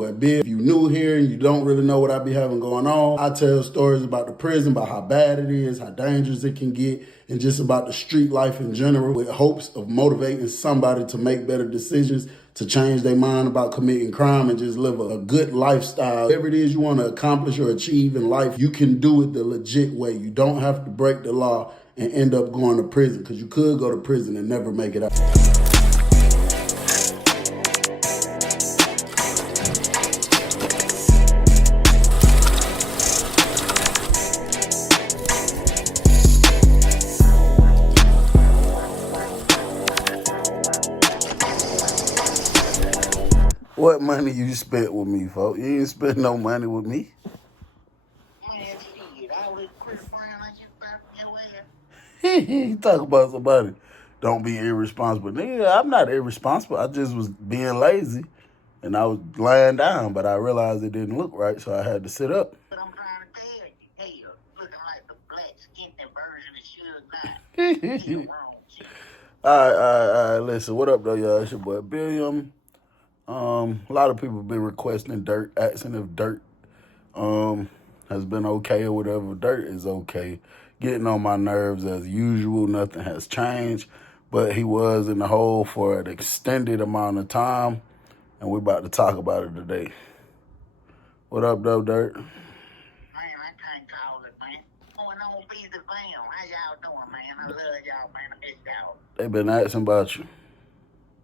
But if you new here and you don't really know what I be having going on, I tell stories about the prison, about how bad it is, how dangerous it can get, and just about the street life in general, with hopes of motivating somebody to make better decisions, to change their mind about committing crime and just live a good lifestyle. Whatever it is you want to accomplish or achieve in life, you can do it the legit way. You don't have to break the law and end up going to prison, because you could go to prison and never make it out. What money you spent with me, folks? You ain't spent no money with me. Man, shit, I was Chris Brown like you back your ass. You talk about somebody don't be irresponsible. Nigga, I'm not irresponsible. I just was being lazy and I was lying down, but I realized it didn't look right, so I had to sit up. But I'm trying to tell you, hey, looking like the black skinned version of Suge Knight. You wrong, shit. All right. Listen, what up, though, y'all? It's your boy, Billiam. A lot of people been requesting dirt, asking if dirt has been okay or whatever. Dirt is okay. Getting on my nerves as usual. Nothing has changed. But he was in the hole for an extended amount of time, and we're about to talk about it today. What up, though, Dirt? Man, I can't call it, man. Going on, be the fam. How y'all doing, man? I love y'all, man. I miss y'all. They been asking about you.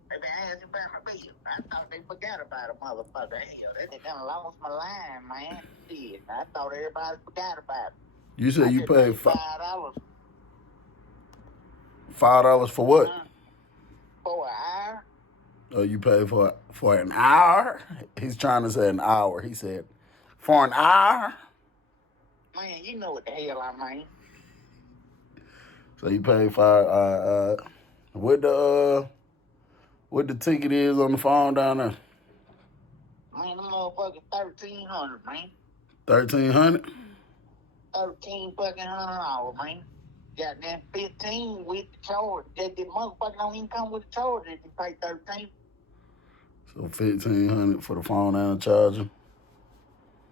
They been asking about my bill. I thought they forgot about a motherfucker. Hell, they done lost my line, man. Shit, I thought everybody forgot about it. You said you paid $5. $5 for what? For an hour. Oh, you paid for an hour? He's trying to say an hour. He said, for an hour? Man, you know what the hell I mean. So you paid $5. What the ticket is on the phone down there? Man, the motherfucker $1,300, man. 1,300? $1,300, man. Got that 15 with the charge. That motherfucker don't even come with the charge if you pay 13. So 1,500 for the phone and the charger.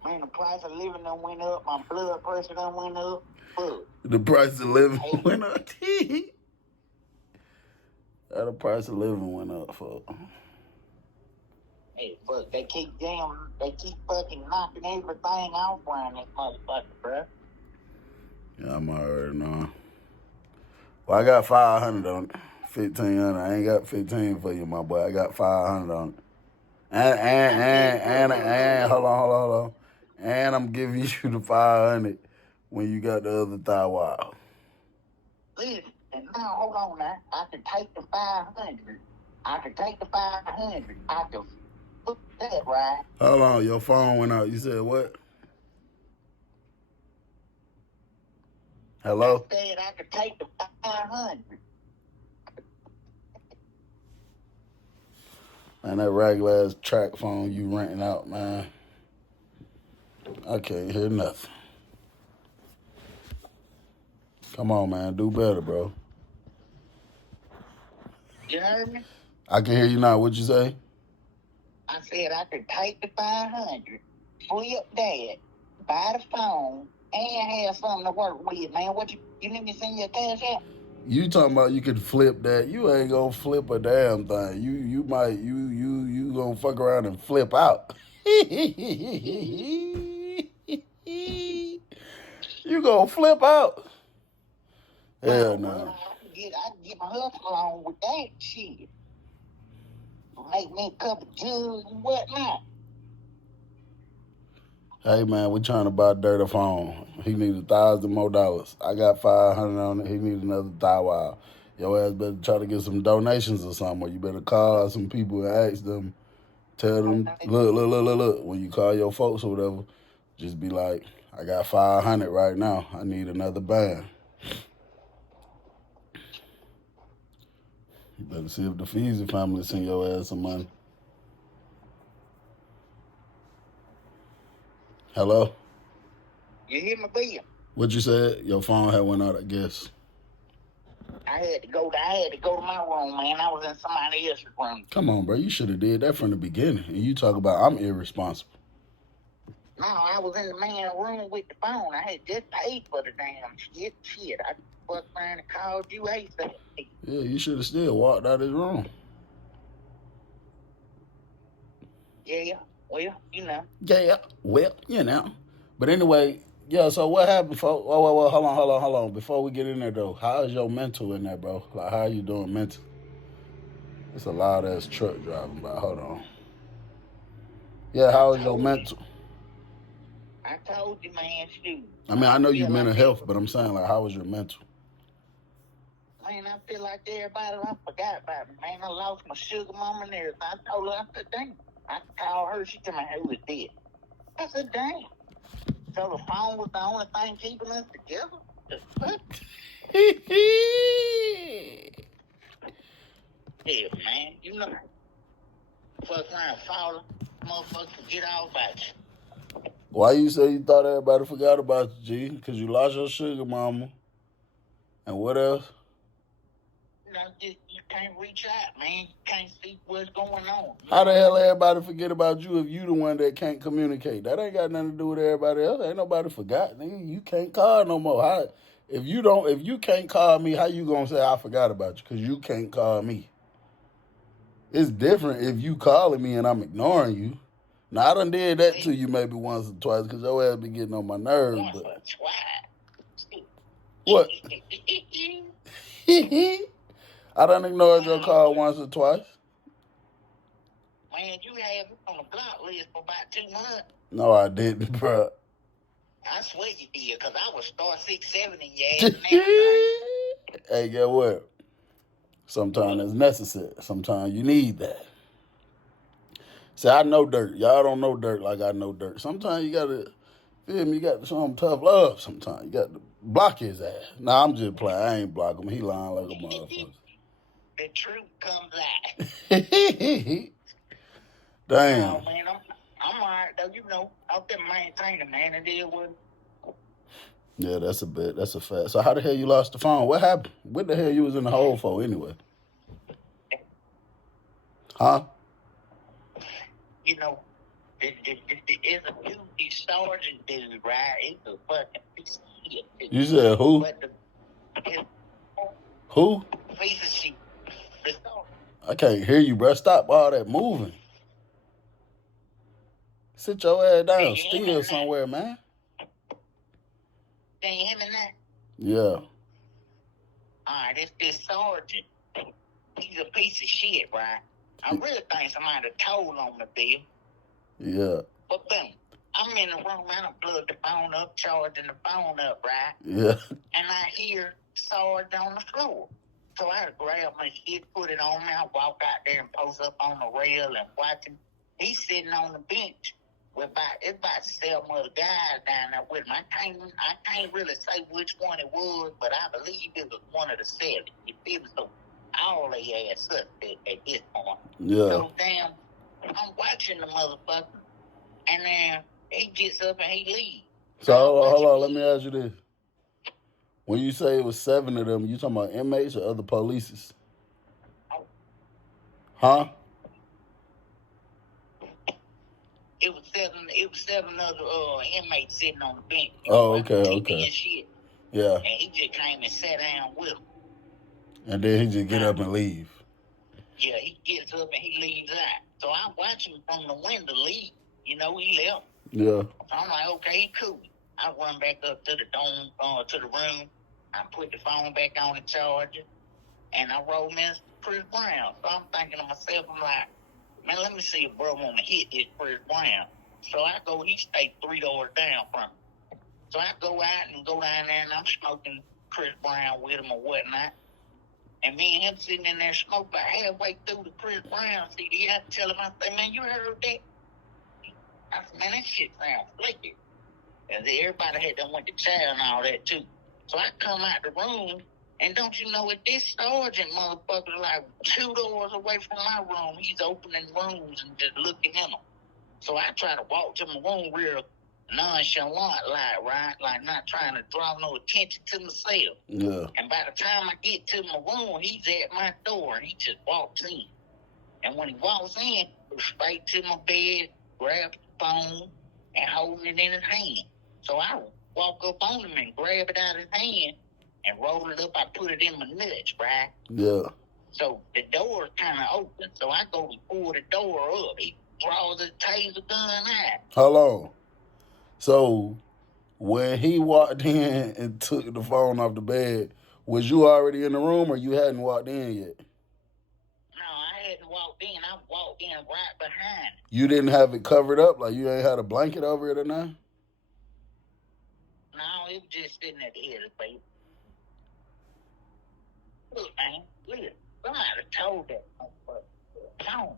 Man, the price of living done went up. My blood pressure done went up. Fuck. The price of living went up. The price of living went up, fuck. Hey, fuck, they keep fucking knocking everything off around this motherfucker, bruh. Yeah, I'm already knowing. Well, I got 500 on it. 1,500. I ain't got 15 for you, my boy. I got 500 on it. And hold on. And I'm giving you the 500 when you got the other thigh wire. Listen, now hold on now. I can take the 500. I can look at that, right? Hold on, your phone went out. You said what? Hello? I said I could take the 500. Man, that regular ass track phone you renting out, man. I can't hear nothing. Come on, man. Do better, bro. You heard me? I can hear you now. What'd you say? I said I could take the 500, flip that, buy the phone, and have something to work with, man. What you need me to send you a cash app? You talking about you could flip that? You ain't gonna flip a damn thing. You gonna fuck around and flip out. You gonna flip out? Hell no. I can get my hustle on with that shit. Make me a couple jugs and whatnot. Hey man, we trying to buy Dirt phone. He need $1,000 more. I got 500 on it. He need another $1,000. Your ass better try to get some donations or something. Or you better call some people and ask them. Tell them, look. When you call your folks or whatever, just be like, I got 500 right now. I need another band. You better see if the Feezy family send your ass some money. Hello? You hear me, Bill? What you said? Your phone had went out, I guess. I I had to go to my room, man. I was in somebody else's room. Come on, bro. You should have did that from the beginning. And you talk about I'm irresponsible. No, I was in the man's room with the phone. I had just paid for the damn shit. I fucked around and called you ASAP. Yeah, you should have still walked out his room. Yeah, well, you know. Yeah, well, you know. But anyway, yeah, so what happened, folks? Well, hold on. Before we get in there, though, how is your mental in there, bro? Like, how are you doing mentally? It's a loud ass truck driving by. Hold on. Yeah, how is your mental? I told you, man, shoot. I mean, I know you mental health, but I'm saying, like, how was your mental? Man, I feel like everybody I forgot about me, man. I lost my sugar mama and everything. I told her, I said, damn. I called her, she told me who was dead. I said, damn. So the phone was the only thing keeping us together? Yeah, man, you know. Fuck around, falling. Motherfuckers get off at you. Why you say you thought everybody forgot about you, G? Because you lost your sugar mama. And what else? You can't reach out, man. You can't see what's going on. How the hell everybody forget about you if you the one that can't communicate? That ain't got nothing to do with everybody else. Ain't nobody forgot. Nigga, you can't call no more. How, if you can't call me, how you gonna say I forgot about you? Because you can't call me. It's different if you calling me and I'm ignoring you. Now, I done did that to you maybe once or twice because your ass be getting on my nerves. Once but or twice. What? I done ignored your call once or twice. Man, you had me on the block list for about 2 months. No, I didn't, bro. I swear you did, because I was star 6-7 in your ass and everything. Hey, guess what? Sometimes it's necessary. Sometimes you need that. See, I know dirt. Y'all don't know dirt like I know dirt. Sometimes you gotta, feel me, you got to show him tough love sometimes. You got to block his ass. Nah, I'm just playing. I ain't block him. He lying like a motherfucker. The truth comes out. Damn. No, man, I'm all right, though. You know, out there maintaining, man, and deal with. Yeah, that's a fact. So how the hell you lost the phone? What happened? What the hell you was in the hole for anyway? Huh? You know, it's a duty sergeant dude, right? It's a fucking piece of shit. You said who? Who? Piece of shit. I can't hear you, bro. Stop all that moving. Sit your ass down still somewhere, man. Can you hear me now? Yeah. All right, it's this sergeant. He's a piece of shit, right? I really think somebody told on the bill. Yeah. But then, I'm in the room, I done plugged the phone up, charging the phone up, right? Yeah. And I hear Sarge on the floor. So I grab my shit, put it on me. I walk out there and post up on the rail and watch him. He's sitting on the bench with about 7 other guys down there with him. I can't really say which one it was, but I believe it was one of the 7. You feel me? So all they ass suspect at this point. Yeah. So damn, I'm watching the motherfucker, and then he gets up and he leaves. So hold on, let me ask you this. When you say it was 7 of them, you talking about inmates or other polices? Huh? It was 7 other inmates sitting on the bench. Oh, okay. And shit. Yeah. And he just came and sat down with him. And then he just get up and leave. Yeah, he gets up and he leaves out. So I watch him from the window leave. You know, he left. Yeah. So I'm like, okay, he cool. I run back up to the dome, to the room. I put the phone back on the charger, and I roll Miss Chris Brown. So I'm thinking to myself, I'm like, man, let me see if bro want to hit this Chris Brown. So I go, he stayed 3 doors down from me. So I go out and go down there, and I'm smoking Chris Brown with him or whatnot. And me and him sitting in there smoking about halfway through the Chris Brown CD. I tell him, I say, man, you heard that? I said, man, that shit sounds flicky. And everybody had done went to jail and all that, too. So I come out the room, and don't you know, if this sergeant motherfucker like 2 doors away from my room, he's opening rooms and just looking in them. So I try to walk to my room real nonchalant, like, right? Like, not trying to draw no attention to myself. Yeah. And by the time I get to my room, he's at my door, and he just walks in. And when he walks in, he goes straight to my bed, grabs the phone, and holding it in his hand. So I walk up on him and grab it out of his hand and roll it up. I put it in my nuts, right? Yeah. So the door kind of open. So I go to pull the door up. He draws his taser gun out. Hold on. So when he walked in and took the phone off the bed, was you already in the room or you hadn't walked in yet? No, I hadn't walked in. I walked in right behind him. You didn't have it covered up? Like you ain't had a blanket over it or nothing? No, it was just sitting at the edge, baby. Look, man, look. Somebody told that motherfucker.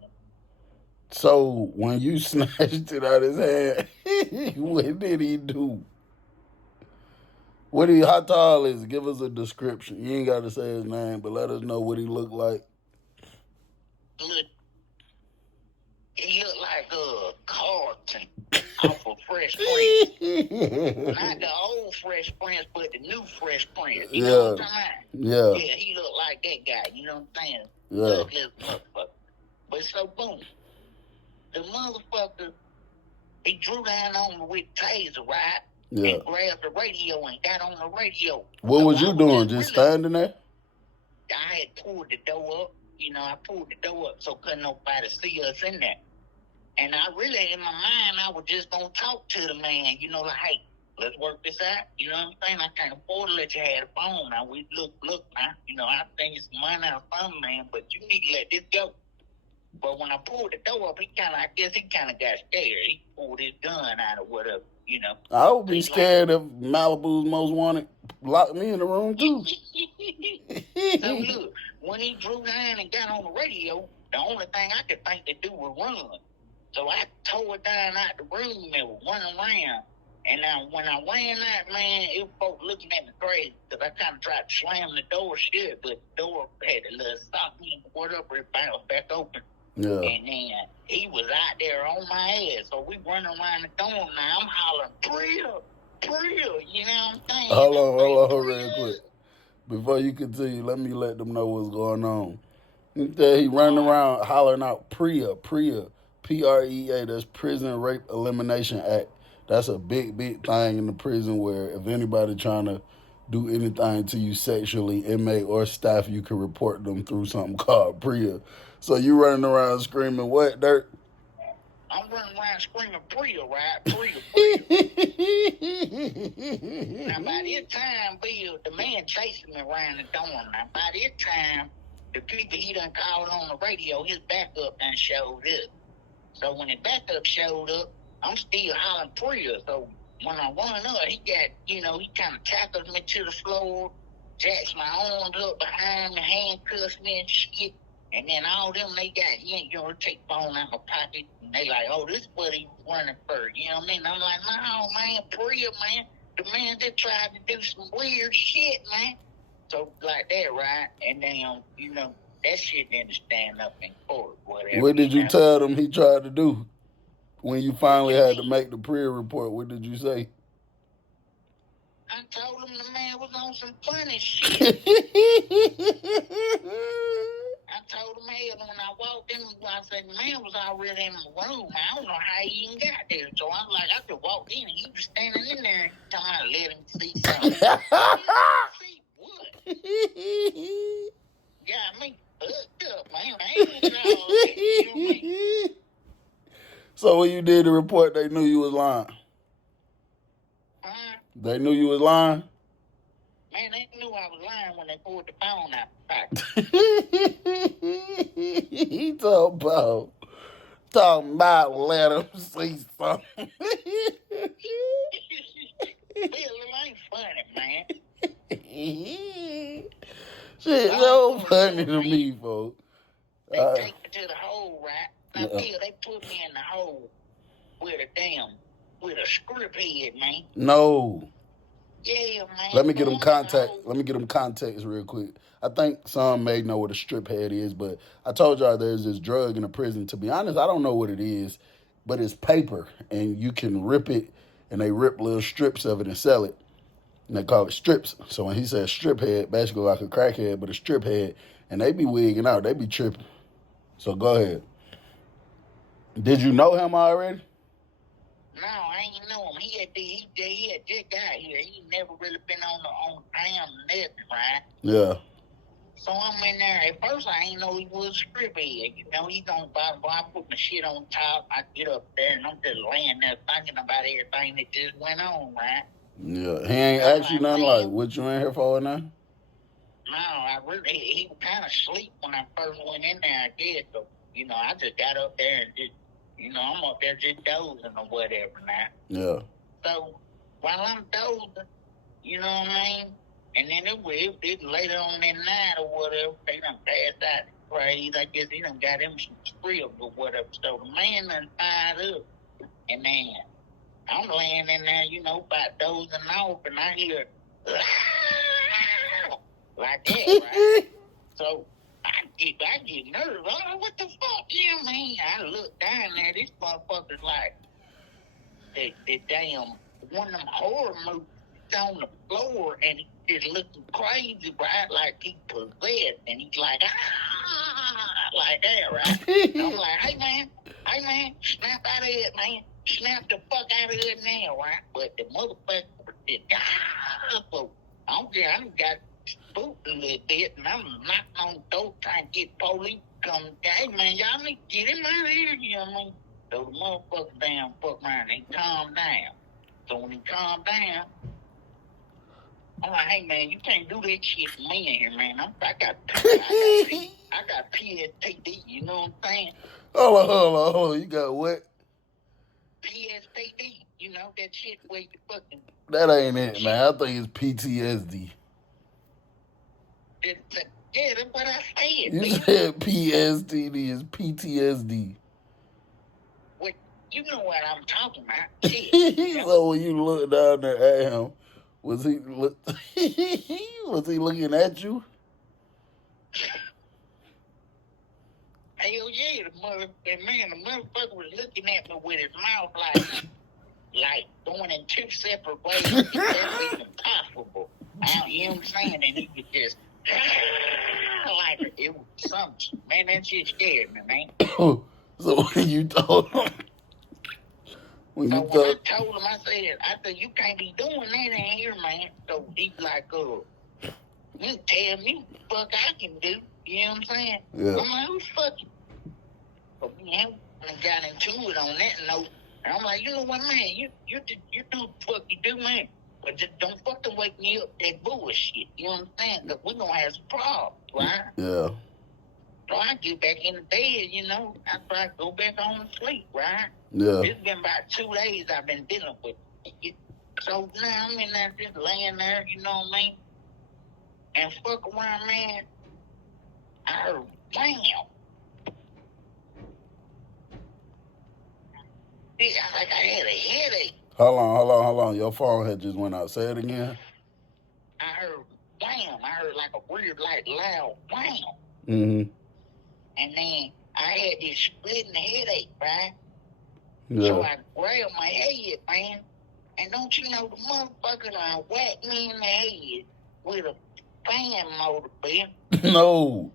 So when you snatched it out of his hand, what did he do? How tall is he? Give us a description. You ain't got to say his name, but let us know what he looked like. Look, he looked like a Carlton off of Fresh Prince. Not the old Fresh Prince, but the new Fresh Prince. You know what I'm talking about? Yeah, he looked like that guy. You know what I'm saying? Yeah. Look, little motherfucker. But so, boom. The motherfucker, he drew down on me with taser, right? Yeah. And grabbed the radio and got on the radio. What was you doing? Just standing there? I had pulled the door up. You know, I pulled the door up so couldn't nobody see us in there. And I really, in my mind, I was just going to talk to the man. You know, like, hey, let's work this out. You know what I'm saying? I can't afford to let you have the phone. Now, we look, now. You know, I think it's money out of some man, but you need to let this go. But when I pulled the door up, I guess he kind of got scared. He pulled his gun out or whatever, you know. I would be scared if Malibu's Most Wanted locked me in the room, too. So, look, when he drew down and got on the radio, the only thing I could think to do was run. So I tore it down out the room and was running around. And now when I ran out, man, it was folks looking at me crazy because I kind of tried to slam the door shut, but the door had a little socket or whatever, it bounced back open. Yeah. And then he was out there on my ass. So we running around the dorm now. I'm hollering, Priya, you know what I'm saying? Hold on real quick. Before you continue, let me let them know what's going on. He running around hollering out Priya, P-R-E-A, that's Prison Rape Elimination Act. That's a big thing in the prison where if anybody trying to do anything to you sexually, inmate or staff, you can report them through something called Priya. So you running around screaming what, Dirt? I'm running around screaming Priya, right? Priya. Now, by this time, Bill, the man chasing me around the dorm. Now, by this time, the people he done called on the radio, his backup done showed up. So when his backup showed up, I'm still hollering Priya. So when I run up, he got, you know, he kind of tackled me to the floor, jacks my arms up behind me, handcuffs me and shit. And then all them, they got, you know, take phone out my pocket. And they like, oh, this is what he running for. You know what I mean? I'm like, no, man, Priya, man. The man just tried to do some weird shit, man. So like that, right? And then, you know, that shit didn't stand up in court, whatever. What did you tell them he tried to do? When you finally had to make the Priya report, what did you say? I told him the man was on some funny shit. I told him, hey, when I walked in, I said, the man was already in the room. I don't know how he even got there. So I was like, I could walk in, and he was standing in there, telling me to let him see something. See what? Got me fucked up, man. I ain't all that, you know what I mean? So when you did the report, they knew you was lying? Huh? They knew you was lying? Man, they knew I was lying when they pulled the phone out the pocket. He talking about let him see something. Bill, it ain't funny, man. Shit, so funny to me, folks. They take me to the hole, right? Now, Bill, they put me in the hole with a script head, man. No. Yeah, man. Let me get them context real quick. I think some may know what a strip head is, but I told y'all there's this drug in the prison. To be honest, I don't know what it is, but it's paper, and you can rip it and they rip little strips of it and sell it. And they call it strips. So when he says strip head, basically like a crackhead, but a strip head, and they be wigging out, they be tripping. So go ahead. Did you know him already? No, I ain't know him. He had just got here. He never really been on town nothing, right? Yeah. So I'm in there. At first, I ain't know he was a strip head. You know, he don't bother. I put my shit on top. I get up there, and I'm just laying there thinking about everything that just went on, right? Yeah. He ain't asked you nothing like, what you in here for now? No, he was kind of asleep when I first went in there, I guess. So, you know, I just got up there and just, you know, I'm up there just dozing or whatever now. Yeah. So while I'm dozing, you know what I mean? And then it later on that night or whatever, they done passed out and prayed. I guess he done got him some script or whatever. So the man done fired up. And then I'm laying in there, you know, about dozing off, and I hear, like that, right? So I get nervous. I'm like, what the fuck? You know what I mean? I look down there, this motherfucker's like the damn one of them horror movies on the floor, and he just looking crazy, right? Like he possessed, and he's like, like that, right? I'm like, hey man, snap out of it, man. Snap the fuck out of it now, right? But the motherfucker did, so I done got spooked a little bit, and I'm knocking on the door trying to get police to come. Hey man, y'all need to get him out of here, you know what I mean? So the motherfucker damn fuck around and calm down. So when he calmed down, I'm like, hey man, you can't do that shit for me in here, man. I got PSTD, you know what I'm saying? Hold on. You got what? PSTD, you know, that shit where you fucking... That ain't it, man. I think it's PTSD. Yeah, that's what I said. You said PSTD is PTSD. What, you know what I'm talking about. Shit. So when you look down there at him, was he looking at you? Hell yeah, the motherfucker was looking at me with his mouth like going in two separate ways. That's even possible. You know what I'm saying? And he was just like it was something. Man, that shit scared me, man. So when you told him, I told him, I said, you can't be doing that in here, man. So he's like, you tell me what the fuck I can do. You know what I'm saying? Yeah. I'm like, who's fucking? But man, I got into it on that note. And I'm like, you know what, man? You do the fuck you do, man. But just don't fucking wake me up that bullshit. You know what I'm saying? Because we're going to have some problems, right? Yeah. So I get back in the bed, you know. I try to go back on to sleep, right? Yeah. It's been about 2 days I've been dealing with it. So now I'm in there just laying there, you know what I mean? And fuck around, man. I heard, bam. Yeah, like I had a headache. Hold on. Your phone had just went out. Say it again. I heard bam. I heard like a weird, like loud bam. Mm-hmm. And then I had this splitting headache, right? Yeah. So I grabbed my head, man. And don't you know the motherfucker done whacked me in the head with a fan motor, man. No.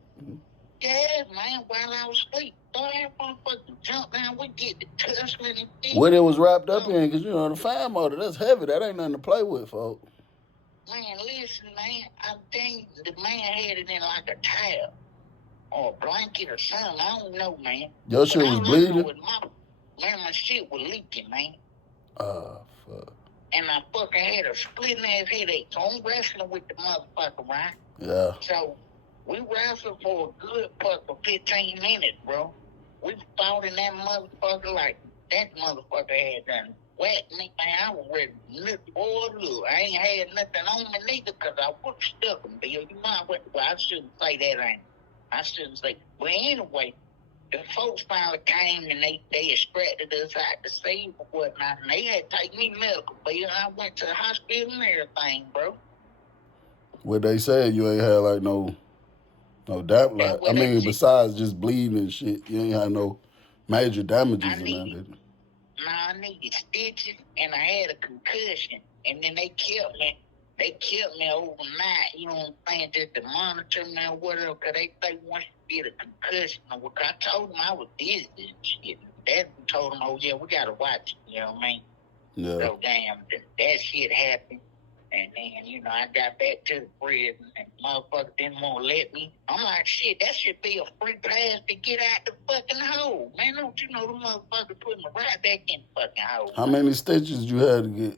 Yeah, man, while I was asleep. So that motherfucker jumped down, we get the tussling and shit. What it was wrapped up in, because, you know, the fan motor, that's heavy. That ain't nothing to play with, folks. Man, listen, man, I'm telling you, the man had it in like a towel or a blanket or something. I don't know, man. Your shit was bleeding? My shit was leaking, man. Fuck. And I fucking had a splitting ass headache. So I'm wrestling with the motherfucker, right? Yeah. So we wrestled for a good fucking 15 minutes, bro. We fought in that motherfucker like that motherfucker had done whacked me, man. I was ready to look. I ain't had nothing on me neither because I would have stuck him, Bill. You know, well, I shouldn't say that, I shouldn't say. But anyway, the folks finally came and they extracted us out the scene or whatnot, and they had to take me medical, Bill. I went to the hospital and everything, bro. What they said, you ain't had like no damage. Like, I mean, besides just bleeding and shit, you ain't had no major damages in that. I needed stitches and I had a concussion. And then they kept me overnight, you know what I'm saying, just to monitor me or whatever, because they once you get a concussion, I told them I was dizzy and shit. Dad told them, oh yeah, we gotta watch it, you know what I mean? Yeah. So damn, that shit happened. And then, you know, I got back to the prison and motherfucker didn't want to let me. I'm like, shit, that should be a free pass to get out the fucking hole. Man, don't you know the motherfucker put me right back in the fucking hole. How many stitches you had to get?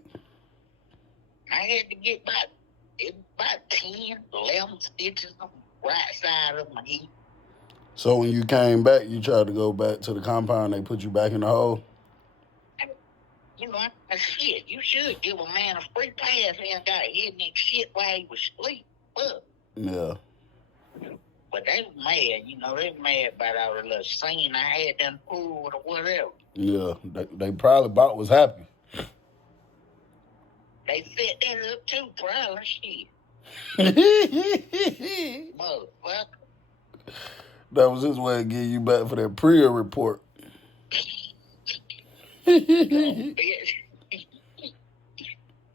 I had to get about 10, 11 stitches on the right side of my head. So when you came back, you tried to go back to the compound, they put you back in the hole? You know, shit, you should give a man a free pass. He ain't got hit that shit while he was asleep. Fuck. Yeah. But they was mad, you know, they was mad about all the little scene I had done pulled or whatever. Yeah, they probably about was happy. They set that up too, probably. Shit. Motherfucker. That was his way of getting you back for that Priya report.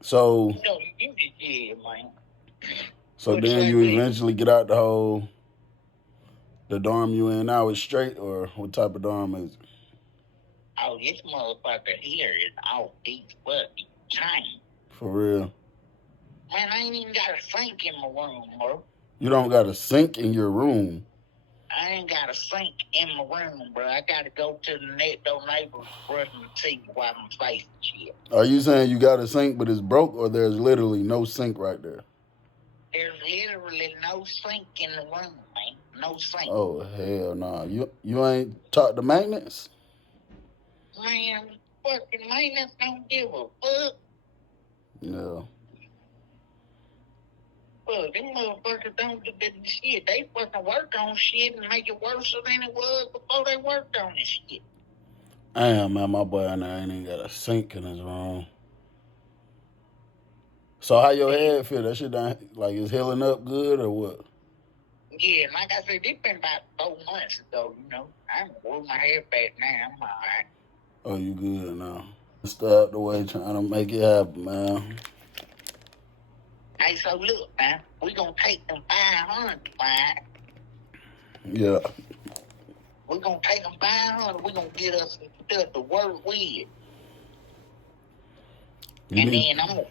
So, Yeah, man. So then you eventually get out the hole. The dorm you in now is straight, or what type of dorm is it? Oh, this motherfucker here is off these fucking chains. For real? Man, I ain't even got a sink in my room, bro. You don't got a sink in your room? I ain't got a sink in my room, bro. I gotta go to the next door neighbor's brushing the teeth while I'm facing shit. Are you saying you got a sink but it's broke, or there's literally no sink right there? There's literally no sink in the room, man. No sink. Oh, hell no. Nah. You ain't talked to maintenance? Man, fucking maintenance don't give a fuck. No. Fuck, them motherfuckers don't do that shit. They fucking work on shit and make it worse than it was before they worked on this shit. Damn, man, my boy in there ain't even got a sink in his room. So how your head feel? That shit done, like, is healing up good or what? Yeah, like I said, it's been about 4 months ago, you know. I'm roll my hair back now. I'm all right. Oh, you good now? Stay out the way trying to make it happen, man. Hey, so look, man, we gonna take them 500, right? Yeah. We gonna take them 500. We gonna get us some stuff to work with. And then I'm gonna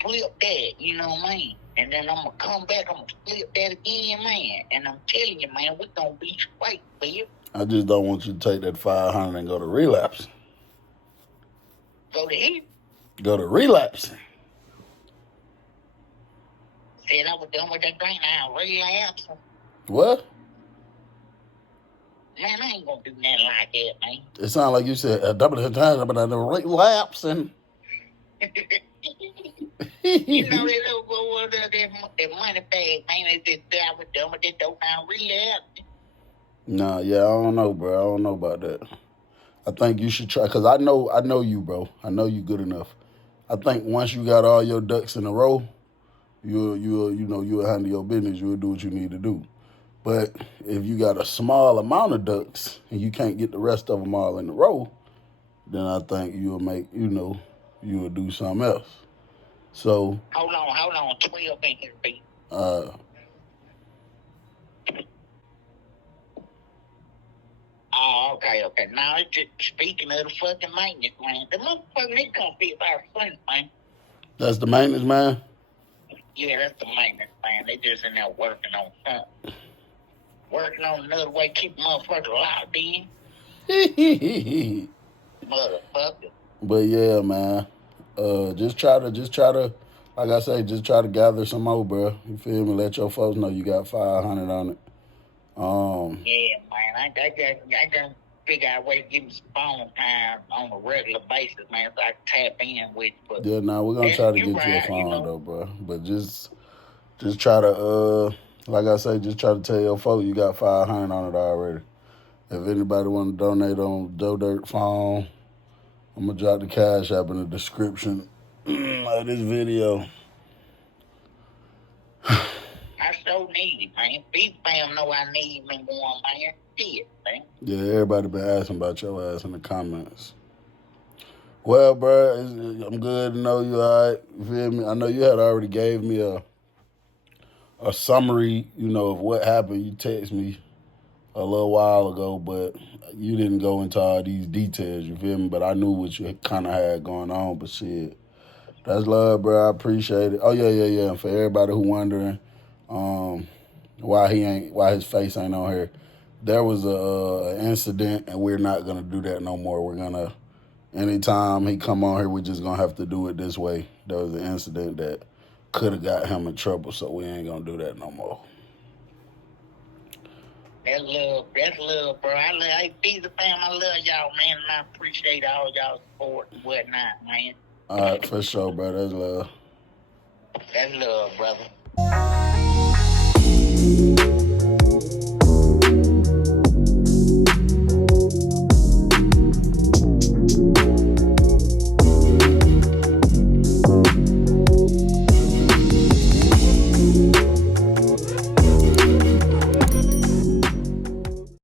flip that, you know what I mean? And then I'm gonna come back, I'm gonna flip that again, man. And I'm telling you, man, we gonna be straight, Bill. I just don't want you to take that 500 and go to relapse. Go to here. Go to relapse. Said I was done with that drink, now relapse. What? Man, I ain't gonna do nothing like that, man. It sounded like you said relapsing. You know that little boy that money bag, man. They just said I was done with that dope, now relapse. Nah, yeah, I don't know, bro. I don't know about that. I think you should try, because I know you, bro. I know you good enough. I think once you got all your ducks in a row, you'll handle your business. You'll do what you need to do. But if you got a small amount of ducks and you can't get the rest of them all in a row, then I think you'll you'll do something else. So hold on, 12 inches, B. Oh, okay. Now, it's just speaking of the fucking maintenance, man. The motherfucker, they come fit by a sink, man. That's the maintenance man? Yeah, that's the maintenance, man. They just in there working on something. Working on another way, keep motherfucker locked in. Motherfucker. But yeah, man. Just try to, like I say, just try to gather some more, bro. You feel me? Let your folks know you got 500 on it. Yeah, man. I got figure out a way to give me some phone time on a regular basis, man, so I can tap in with you. But yeah, we're gonna try to get you a phone though, bro. But just try to like I say, just try to tell your folks you got 500 on it already. If anybody want to donate on Doe Dirt phone, I'm gonna drop the cash app in the description of this video. I so need it, man. Big fam know I need me one, man. Shit, man. Yeah, everybody been asking about your ass in the comments. Well, bro, I'm good to know you all right. You feel me? I know you had already gave me a summary, of what happened. You text me a little while ago, but you didn't go into all these details, you feel me? But I knew what you kind of had going on, but shit. That's love, bro. I appreciate it. Oh, yeah. And for everybody who wondering why his face ain't on here, there was a incident, and we're not going to do that no more. We're going to, anytime he come on here, we're just going to have to do it this way. There was an incident that could have got him in trouble, so we ain't going to do that no more. That's love, bro. I be the fam. I love y'all, man, and I appreciate all y'all support and whatnot, man. All right, for sure, bro. That's love. That's love, brother.